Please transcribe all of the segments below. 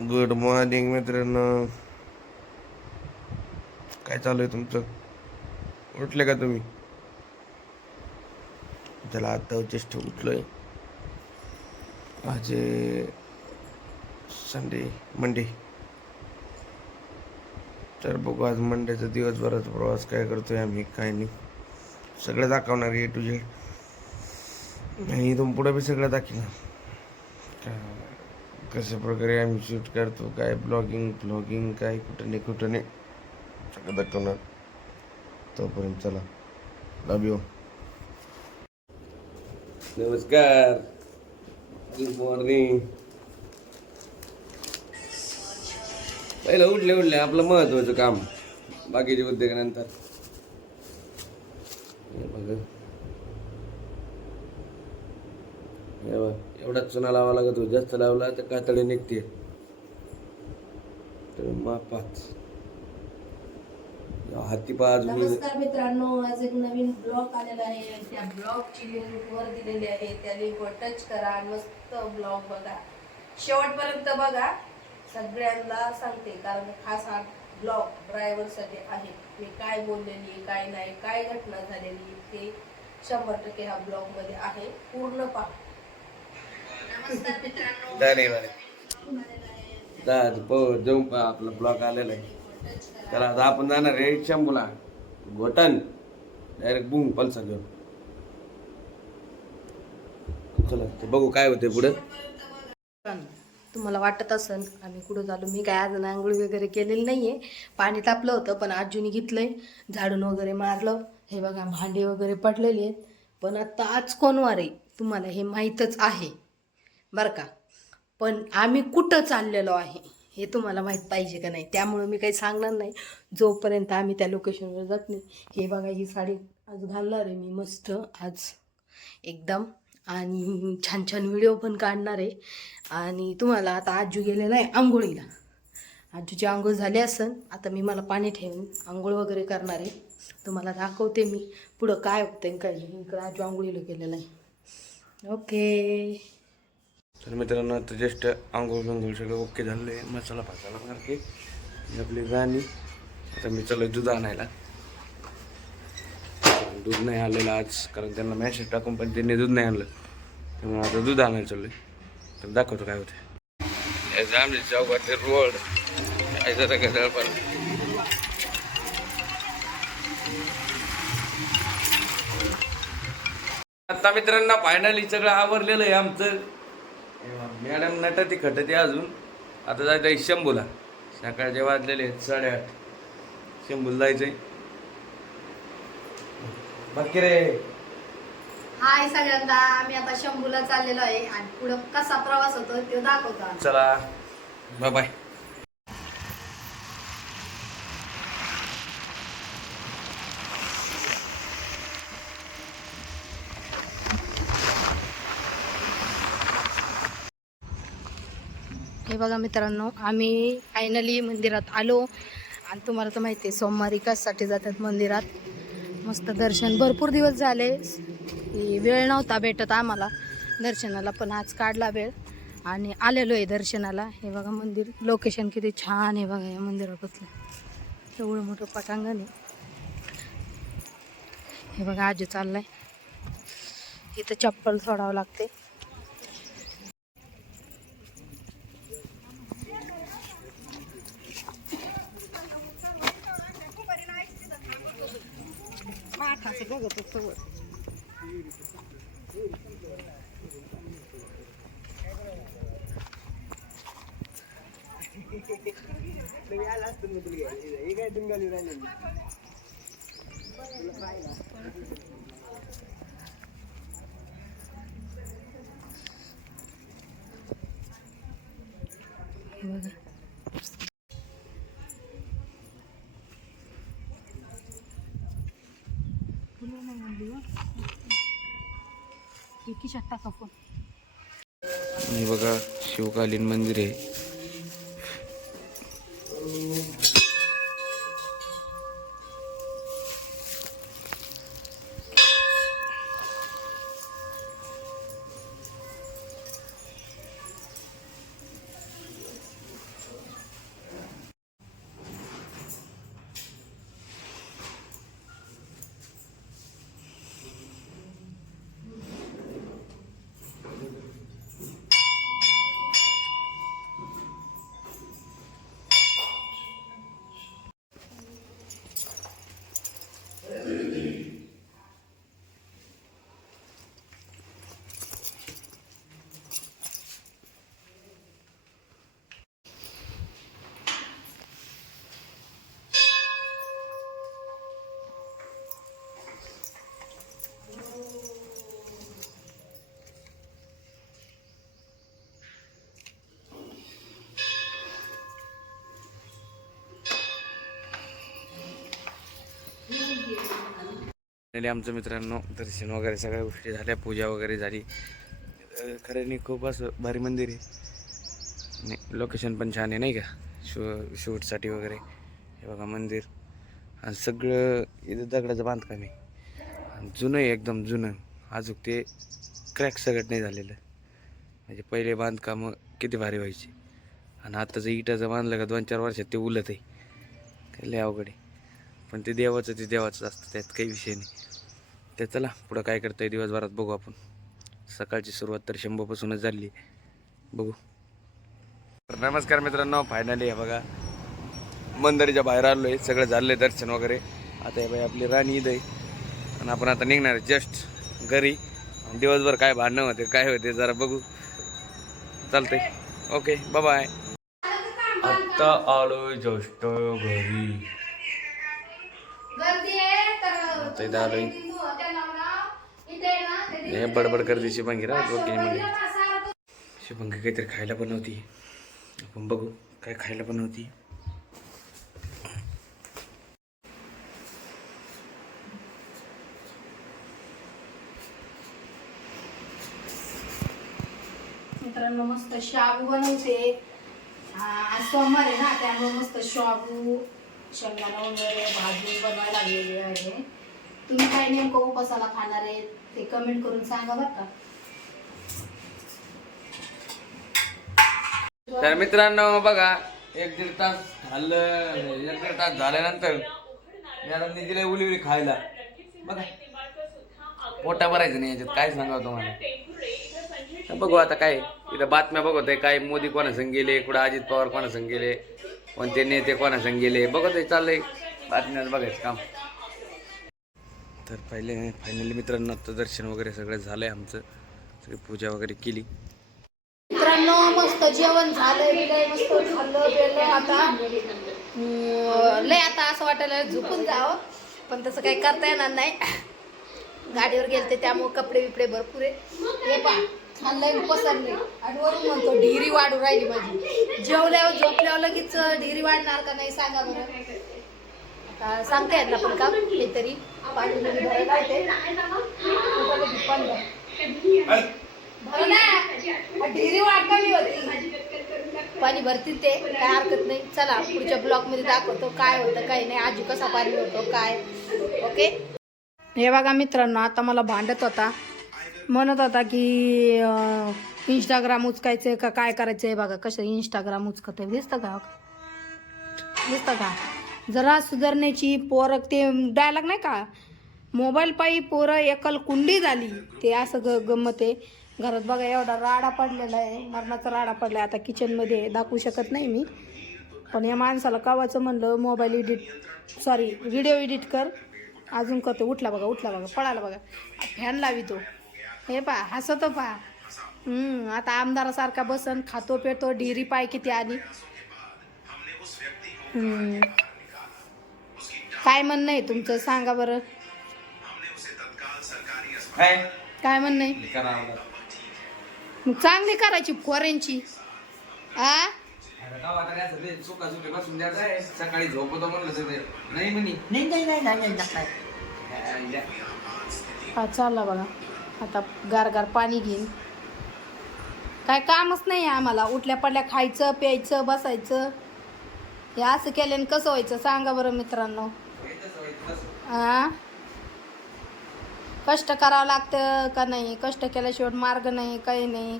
Good morning मित्रांनो. काय चालू आहे तुमचं? उठले का तुम्ही? त्याला आता ज्येष्ठ उठलोय. आज संडे मंडे. तर बघू आज मंडेचा दिवसभराचा प्रवास काय करतोय आम्ही काय नाही. सगळं दाखवणार ए टू झेड आणि इथून पुढे बी सगळं दाखवणार का- कशा प्रकारे आम्ही शूट करतो काय ब्लॉगिंग ब्लॉगिंग काय कुठं नाही कुठं नाही दाखवणार. तोपर्यंत चला. लव यू नमस्कार. गुड मॉर्निंग पहिलं उठले उठले. आपलं महत्वाचं काम. बाकीचे उद्योग नंतर? बघ. हे बघ, एवढाच चुना लावा लागत हो जास्त लावला तर कातडी निघते. तर मापाच हाती पाच नमस्कार मित्रांनो आज एक नवीन ब्लॉग आलेला आहे. त्या ब्लॉगची लिंक वर दिलेली आहे. त्या लिंकवर टच करा. आणि मस्त ब्लॉग बघा. शेवटपर्यंत बघा. सगळ्यांना सांगते कारण खास हा ब्लॉग ड्रायव्हरसाठी आहे. मी काय बोललेली काय नाही काय घटना झालेली ते शंभर टक्के ह्या ब्लॉगमध्ये आहे. पूर्ण पहा. नमस्कार मित्रांनो जाऊन आपला ब्लॉक आलेला आहे. तर आता आपण जाणार आहे शंभूला. घोटन. डायरेक्ट बुंग पल्सा घेऊन. चला बघू काय होते पुढे. तुम्हाला वाटत असन आम्ही कुठं झालो मी काय अजून आंघोळ वगैरे केलेली नाहीये. पाणी तापलं होतं पण आजूनी घेतलंय. झाडून वगैरे मारलं. हे बघा भांडे वगैरे पडलेले आहेत. पण आता आज कोणवार आहे? तुम्हाला हे माहीतच आहे. बरं का. पण आम्ही कुठं चाललेलो आहे हे तुम्हाला माहीत पाहिजे का नाही? त्यामुळं मी काही सांगणार नाही. जोपर्यंत आम्ही त्या लोकेशनवर जात नाही हे बघा ही साडी आज घालणार आहे मी मस्त आज. एकदम. आणि छान छान व्हिडिओ पण काढणार आहे. आणि तुम्हाला आता आजू गेलेला आहे आंघोळीला. आजूची आंघोळ झाली असेल आता मी मला पाणी ठेवून आंघोळ वगैरे करणार आहे. तुम्हाला दाखवते मी पुढं काय होतं काय इकडं आजू आंघोळीला गेलेलं आहे. ओके तर मित्रांनो आता जस्ट आंघोळ बिंघोळ सगळं ओके झालं आहे. मसाला भाजायला लागणार की आपली गाणी आता मी चालू दूध आणायला. दूध नाही आलेलं आज कारण त्यांना मॅसेज टाकून पण त्यांनी दूध नाही आणलं. त्यामुळे आता दूध आणायला चाललोय. तर दाखवतो काय होते याचं आमच्या चौकातले रोड काय जरा गदळ पण. आता मित्रांना फायनली सगळं आवरलेलं आहे आमचं. मॅडम नटती खटती अजून. आता जायचं आहे शंभूला. सकाळचे वाजलेले आहेत साडेआठ. शंभूला जायचंय. बाकी रे. हाय सगळ्यांना आम्ही आता शंभूला चाललेलो आहे आणि पुढं कसा प्रवास होतो ते दाखवतो आम्ही. चला. बाय बाय हे बघा मित्रांनो आम्ही फायनली मंदिरात आलो. आणि तुम्हाला तर माहिती आहे सोमवारी कशासाठी जातात मंदिरात. मस्त दर्शन भरपूर दिवस झाले. की वेळ नव्हता भेटत आम्हाला. दर्शनाला पण आज काढला वेळ. आणि आलेलो आहे दर्शनाला. हे बघा मंदिर लोकेशन किती छान आहे बघा या मंदिरापासून. एवढं मोठं पटांगण आहे. हे बघा आजी चाललंय. इथं चप्पल सोडावं लागते. Siguro, totoo. Demi alas tuh nih beli ya. Ini kayak tunggal urannya. Lah. खिशात टाका फोन हे बघा शिवकालीन मंदिर आहे. आमचं मित्रांनो दर्शन वगैरे सगळ्या गोष्टी झाल्या पूजा वगैरे झाली. खऱ्याने खूप असं भारी मंदिर आहे. नाही लोकेशन पण छान आहे नाही का? शू शूटसाठी वगैरे. हे बघा मंदिर. आणि सगळं इथं दगडाचं बांधकाम आहे. आणि जुनं आहे एकदम जुनं. अजून ते क्रॅक सगळं नाही झालेलं. म्हणजे पहिले बांधकामं किती भारी व्हायची. आणि आताचं इटाचं बांधलं का दोन चार वर्षात ते उलत आहे. लय अवघड आहे. पण ते देवाचं ते देवाचं असतं त्यात काही विषय नाही. तर चला पुढं काय करता दिवसभरात बघू आपण. सकाळची सुरुवात तर शंभूपासूनच झाली. बघू. तर नमस्कार मित्रांनो फायनली हे बघा. मंदिराच्या बाहेर आलो आहे सगळं झालं आहे दर्शन वगैरे. आता हे बाई आपली राणी ईद आहे. आणि आपण आता निघणार जस्ट घरी. आणि दिवसभर काय भांडणं होते काय होते जरा बघू. चालतंय. ओके बाय आत्ता आलोय जस्ट घरी. आहे आता आलोय. हे बडबड करते शुभांगी राव ओके म्हणजे शुभांगी काहीतरी खायला बनवती आपण बघू काय खायला बनवती मित्रांनो मस्त शाबू बनवते. आज सोमवार आहे ना त्यामुळे मस्त शाबू शेंगदाणा वगैरे भाजी बनवायला लागलेली आहे. तुम्ही काय नेमकं उपासाला खाणार आहे ते कमेंट करून सांगा बरं का. तर मित्रांनो बघा एक दीड तास झालं एक दीड तास झाल्यानंतर मॅडमने दिले उली उली खायला. बघा पोटा भरायचं नाही याच्यात काय सांगावं तुम्हाला? बघू आता काय इथं बातम्या बघत आहे काय मोदी कोणा गेले कुठं अजित पवार कोणा गेले कोणते नेते कोणा गेले बघत आहे चाललंय बातम्या बघायचं काम. तर पहिले फायनली मित्रांनो आता दर्शन वगैरे सगळं झालंय आमचं. सगळी पूजा वगैरे केली. मित्रांनो मस्त जेवण झालंय मस्त खाल्लं आता लय आता असं वाटायला झोपून जावं. पण तसं काही करता येणार नाही. गाडीवर गेलते त्यामुळे कपडे बिपडे भरपूर आहे. हे पा खाल्लंय पसरले आणि वरून म्हणतो ढिरी वाढू राहिली माझी. जेवल्यावर झोपल्यावर लगेच ढिरी वाढणार का नाही सांगा बरं. सांगता येत ना पण का? काहीतरी पाणी बिणी भरायला येते कुठं लगेच पाणी पाणी भरतील ते. काय हरकत नाही. चला पुढच्या ब्लॉकमध्ये दाखवतो काय होतं काय नाही. आजू कसा पाणी होतो काय. ओके? हे बघा मित्रांनो आता मला भांडत होता. म्हणत होता की इंस्टाग्राम उचकायचंय का काय करायचंय बघा कसं इंस्टाग्राम उचकत आहे दिसतं का? दिसतं का? जरा सुधारण्याची पोरं ते डायलॉग नाही का? मोबाईल पायी पोरं एकल कुंडी झाली. ते असं ग गंमत आहे. घरात बघा एवढा राडा पडलेला आहे. मरणाचा राडा पडला आहे आता किचनमध्ये दाखवू शकत नाही मी. पण या माणसाला कावाचं म्हणलं mobile edit sorry video edit कर. अजून करतो. उठला बघा उठला बघा पळाला बघा. फॅन लावितो हे पा हसतो पा आता आमदारासारखा बसन खातो पेतो ढिरी पाय किती आली हम्म. काय म्हणणं आहे तुमचं? सांगा बरं. काय? म्हणणं आहे? मग चांगली करायची फोरेनची आ? सकाळी झोपतो म्हणलं तर नाही म्हणी. नाही नाही नाही नाही नाही नाही. हा चालला बघा. आता गार गार पाणी घेईन. काय कामच नाही आहे आम्हाला. उठल्या पडल्या खायचं प्यायचं बसायचं. हे असं केल्याने कसं व्हायचं? सांगा बरं मित्रांनो. आ? कष्ट करावं लागतं का नाही? कष्ट केल्याशिवाय मार्ग नाही काही नाही.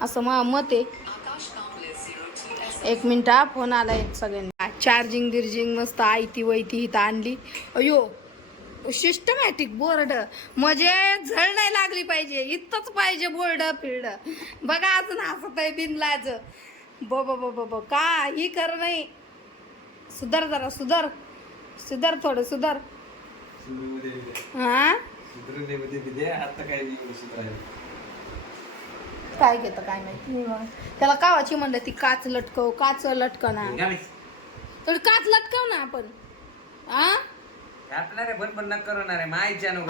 असं मग मत आहे. एक मिनिट हा फोन आला एक सगळ्यांना. चार्जिंग बिर्जिंग मस्त आयती वैती इथं आणली. अयो सिस्टमॅटिक बोर्ड म्हणजे झळ नाही लागली पाहिजे. इथंच पाहिजे बोर्ड फिल्ड बघा अजून हसत आहे बिनलाज ब ब ब. का? ही कर नाही. सुधार जरा सुधार. सुधार थोडं सुधार. काय घेतं काय माहिती. त्याला कावाची म्हणलं ती काच लटकव काच लटकव ना तर काच लटकव ना आपण हा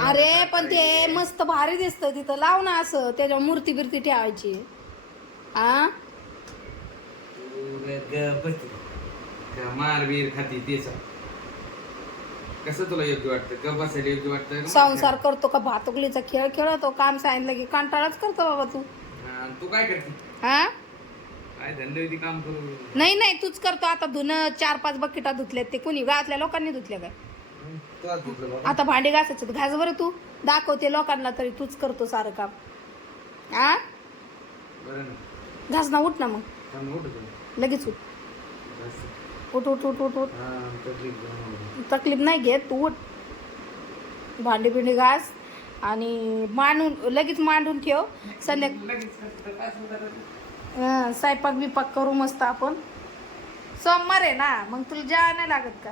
अरे पण ते मस्त भारी दिसतं तिथं. लाव ना असं. त्याच्यावर मूर्ती बिर्ती ठेवायची. हा मार बीर खाती तेच कसं तुला योग्य वाटतं? का बसायला योग्य वाटतं? का संसार करतो का? भातुकलीचा खेळ खेळतो काम सांगितलं की कंटाळाच करतो बाबा तू. हा, तू काय करते? हा? काय धंदे काम करू? नाही नाही तूच करतो. आता धुणं चार पाच बकेटा धुतल्यात ते. कोणी गावातल्या लोकांनी धुतल्या काय? बाबा? आता भांडे घासायचं घास बरं तू. दाखवते लोकांना तरी तूच करतो सारं काम. हा बरं ना. घास ना उठ ना मग. थांब, उठ तू. लगेच उठ. बस. उठ उठ उठ उठ उठ. तकलीफ नाही घेत तू उठ. भांडी बिंडी घास आणि मांडून लगेच मांडून ठेव. संध्याकाळी हं, स्वयंपाक बिपाक करू मस्त आपण. सोमवार आहे ना मग तुला जेवायला नाही लागत का?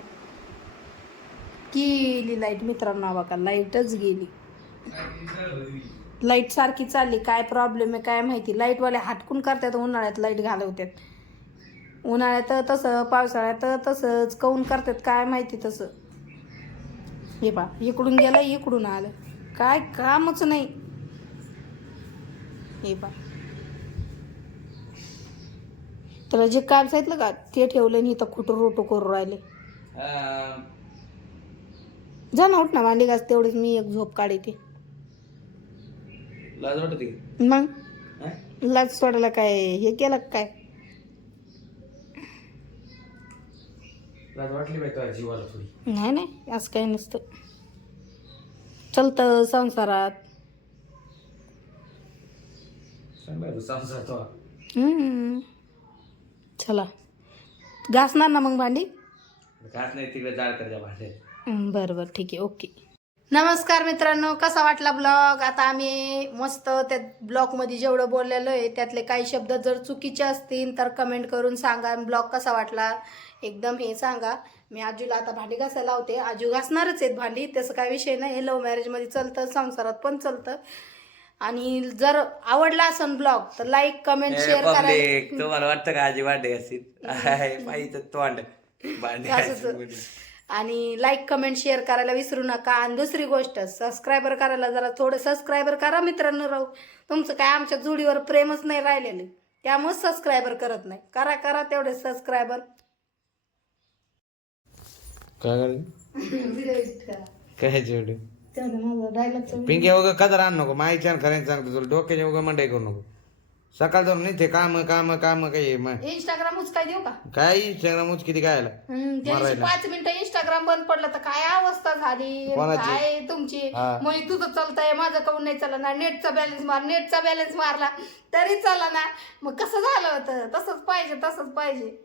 गेली लाइट मित्रांनो बघा लाईटच गेली. लाइट सारखी चालली. काय प्रॉब्लेम आहे काय माहिती? लाईटवाले हटकून करतात उन्हाळ्यात लाइट घालवतात. उन्हाळ्यात तसं पावसाळ्यात तसंच काऊन करतात काय माहिती तसं? हे पा इकडून गेलं इकडून आलं. काय कामच नाही. हे पा त्याला जे काम सांगितलं का ते ठेवलं आणि इथं खुटूर रोटो करू राहिले. जा ना उठ ना भांडी घास तेवढीच मी एक झोप काढते? मग? लाज सोडायला काय हे केलं काय? लाज वाटली पाहिजे तुझ्या जीवाला थोडी? नाही नाही असं काही नसतं. चलतं संसारात. सांग बाई, तू संसार तो. हम्म. चला. घासणार ना मग भांडी? घास नाही तिकडे जाळ करच्या भांड्यात. बरं बरं ठीक आहे ओके. नमस्कार मित्रांनो कसा वाटला ब्लॉग? आता आम्ही मस्त त्या ब्लॉगमध्ये जेवढं बोललेलो आहे त्यातले काही शब्द जर चुकीचे असतील तर कमेंट करून सांगा. ब्लॉग कसा वाटला? एकदम हे सांगा. मी आजूला आता भांडी घासायला लावते. आजू घासणारच आहेत भांडी. त्याचं काय विषय नाही. लव्ह मॅरेजमध्ये चालतं संसारात पण चालतं. आणि जर आवडला असेल ब्लॉग तर लाईक कमेंट शेअर करा. तुम्हाला वाटतं का आजी भांडे असतील तोंड. भांडे. आणि लाईक कमेंट शेअर करायला विसरू नका. आणि दुसरी गोष्ट सबस्क्रायबर करायला जरा थोडं सबस्क्रायबर करा मित्रांनो राहू. तुमचं काय आमच्या जोडीवर प्रेमच नाही राहिलेलं. त्यामुळे सबस्क्रायबर करत नाही. करा करा तेवढे सबस्क्रायबर काय जेवढे पिंकी वगैरे कदर आण नको? छान खऱ्याने सांगतो तुला डोक्याच्या वगैरे मंडई करू नको. सकाळ जाऊन नाही ते काम काम काम काही म- इंस्टाग्राम उचकाय देऊ का? काय इंस्टाग्राम उच किती काय आला? हम्म, त्या दिवशी पाच मिनिटं इंस्टाग्राम बंद पडलं तर काय अवस्था झाली? कोणाची? काय तुमची? हा. मग तुझं चालतंय माझं काऊन नाही चालला ना नेटचा बॅलन्स मार नेटचा बॅलन्स मारला तरी ना मग कसं झालं होतं? तसंच पाहिजे तसंच पाहिजे.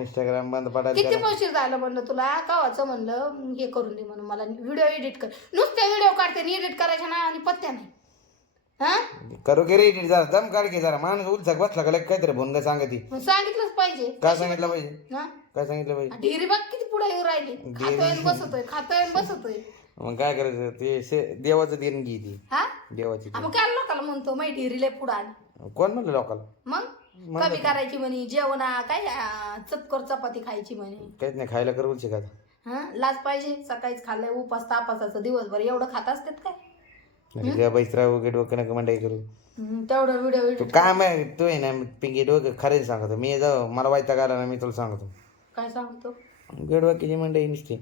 इंस्टाग्राम बंद पडायला किती पैसे झालं म्हणलं तुला? कावाचं म्हणलं हे करून दे म्हणून मला व्हिडिओ एडिट कर. नुसते व्हिडिओ काढते एडिट करायच्या ना आणि पत्त्या नाही. हा? करू की रे जरा दम काढ की जरा. माणूस उलचक बसला का काहीतरी भोनगा सांगती. मग सांगितलंच पाहिजे. काय सांगितलं पाहिजे? हा? काय सांगितलं पाहिजे? ढेरी बघ किती पुढे येऊ राहिली. खातोय आणि बसतोय खातोय आणि बसतोय. मग काय करायचं? ते शे- देवाचं देणगी ती. हा? देवाची हा, मग काय लोकाला म्हणतो मै ढेरीले पुढे आली. ती. कोण म्हणलं लोकाला? मग? कमी करायची म्हणे जेवणा काय आ, चतकोर चपाती खायची म्हणे. काहीच नाही खायला करू शिकायचं हा? लाज पाहिजे सकाळीच खाल्लंय उपास तापासाचं दिवसभर एवढं खात असतात काय? त्या बैसरा वगैरे डोकं नका मंडई करू. तेवढं व्हिडिओ तू काय माहिती तू आहे ना पिंकी डोकं खरं सांगतो. मी जाऊ मला वायता आला ना मी तुला सांगतो. काय सांगतो? गेडवाकीची मंडई नुसती.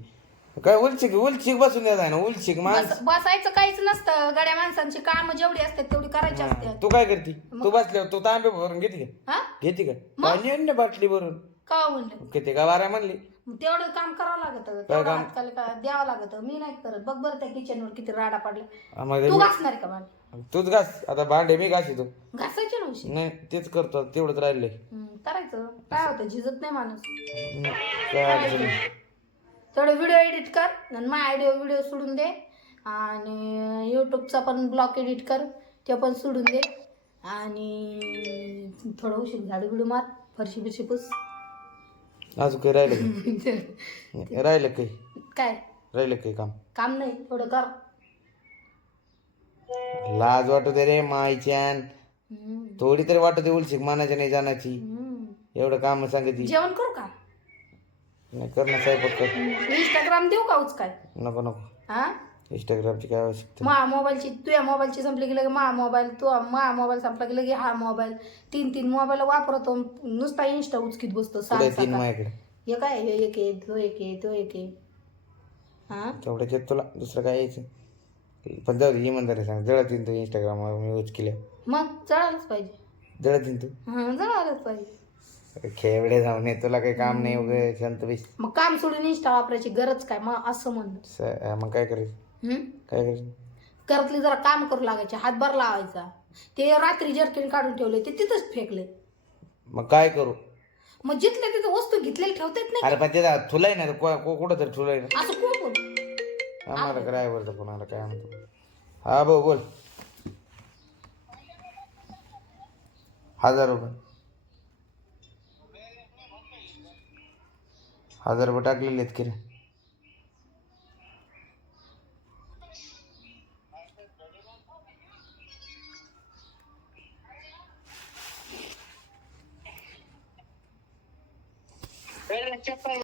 काय उलचिक उलचिक बसून द्यायचा ना उलचिक माणस. बस- बसायचं काहीच नसतं. गड्या माणसांची काम जेवढी असतात तेवढी करायची असतात. तू काय करती? तू बसल्यावर तू तांबे भरून घेते का? हा? घेते का? पाणी आण ना बाटली भरून. का म्हणलं किती का बारा म्हणली? मग तेवढं काम करावं लागतं. तेवढं हातकाल का द्यावं लागतं. मी नाही करत. बघ बरं त्या किचनवर किती राडा पडला तू घासणार का भांडी? तूच घास. आता भांडे मी घासी तू घासायचे ना उशी नाही तेच करतो. तेवढंच हम्म, करायचं. काय होतं? झिजत नाही माणूस. काय अडचण नाही. तेवढं व्हिडिओ एडिट कर आणि व्हिडिओ व्हिडिओ सोडून दे. आणि यूट्यूबचा पण ब्लॉग एडिट कर ते पण सोडून दे. आणि थोडं उशीर झाडू बिडू मार. फरशी बिरशी पुस. अजून काही राहिलं काही राहिलं काही? काय? राहिलं काही काम? काम नाही थोडं कर. लाज वाटू दे रे मायच्यान थोडी तरी वाटू दे उलशिक मानाच्या नाही जाण्याची. एवढं काम सांगती जेवण करू का? नाही कर ना कर. इंस्टाग्राम देऊ का उचकाय? नको नको. हा? इंस्टाग्रामची काय आवश्यकता मा मोबाईलची तुझ्या मोबाईलची संपली की लगे मा मोबाईल तू मा मोबाईल संपला की लगे हा मोबाईल. तीन तीन मोबाईल वापरतो नुसता इंस्टा उचकीत बसतो तीन माझ्याकडे? हे काय हे एक आहे तो एक आहे तो एक आहे. हा? तेवढ्याच येत तुला दुसरं काय यायचं? पण जाऊ दे इमानदारी सांग. जळत येईन तू इंस्टाग्रामवर मी यूज केल्या मग जळालंच पाहिजे. जळत येईन तू? हा जळालंच पाहिजे. खेवडे जाऊन ये तुला काही काम नाही वगैरे शांत बैस. मग काम सोडून इंस्टा वापरायची गरज काय? मग असं म्हणलं. स- मग काय करायचं? हम्म? काय करायचं घरातले जरा काम करू लागायचे हातभार लावायचा. ते रात्री जर्किन काढून ठेवले ते तिथंच फेकले. मग काय करू? मग जिथल्या तिथं वस्तू घेतलेली ठेवता येत नाही. अरे पण ते ठुलाय ना कुठं तरी ठुलाय ना. असं कोण कोण आम्हाला ड्रायव्हरचा फोन आला काय म्हणतो? हा भाऊ बोल. हजार रुपये. हजार रुपये टाकलेले आहेत की रे వేరే చెప్పారు